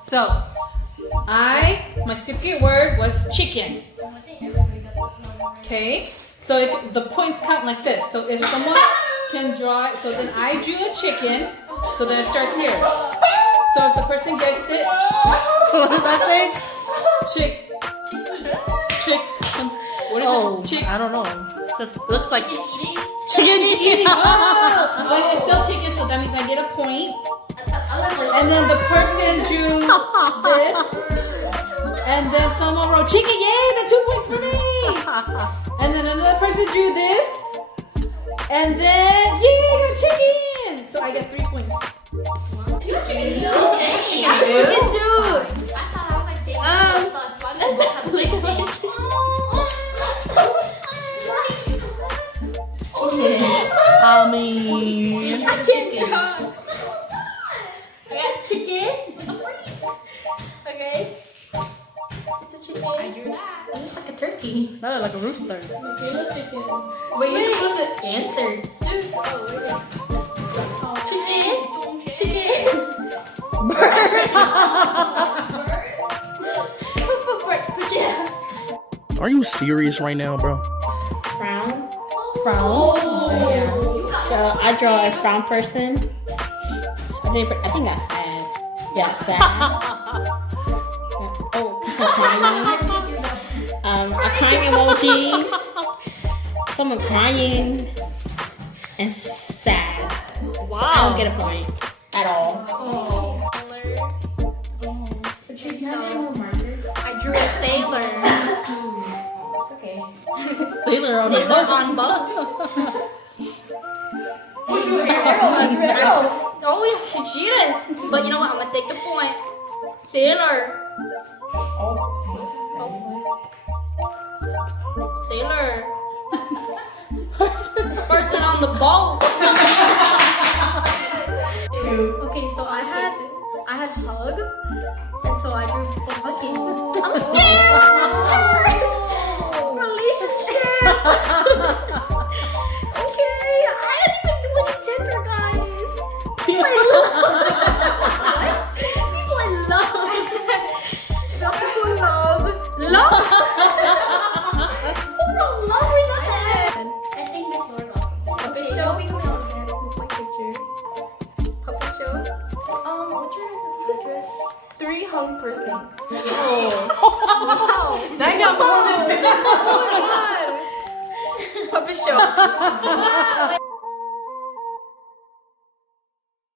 So, my secret word was chicken. Okay, so the points count like this. So if someone can draw it, so then I drew a chicken, so then it starts here. So if the person guessed it, what does that say? Chick. What is it? Chick. I don't know. So it looks like Chicken eating. Oh, but it's still chicken, so that means I get a point. And then the person drew this. And then someone wrote chicken. Yay, the 2 points for me. And then another person drew this. And then, yay, I got chicken. So I get 3 points. Chicken too? Chicken too. I thought I was like, dang, sauce. Why does that have like I mean, I can't draw. I got chicken. Okay. It's a chicken. I drew that. It looks like a turkey. that looks like a rooster. It looks chicken. Wait, you're supposed to answer. Chicken. Are you serious right now, bro? Frown. Frown. So I draw a frown person. I think that's sad. Yeah, sad. Yeah. Oh, some crying. A crying emoji. Someone crying. And sad. Wow. So I don't get a point at all. I drew a sailor. It's okay. Sailor on Sailor on boats. I drew an arrow. Oh, she cheated. But you know what? I'm gonna take the point. Sailor. Sailor. Person on the boat. Okay, so I had hug, and so I drew hugging. I'm scared. Relationship. Okay, I didn't even do any gender, guys. People I love. What? People I love. Not people I love. Love. Who wrote love? We're not that. I think Miss Laura's awesome. Puppet show. This is my picture. Puppet show. What's your address? 3 hung person. Oh. Wow. That got more than Oh my god. Puppet show.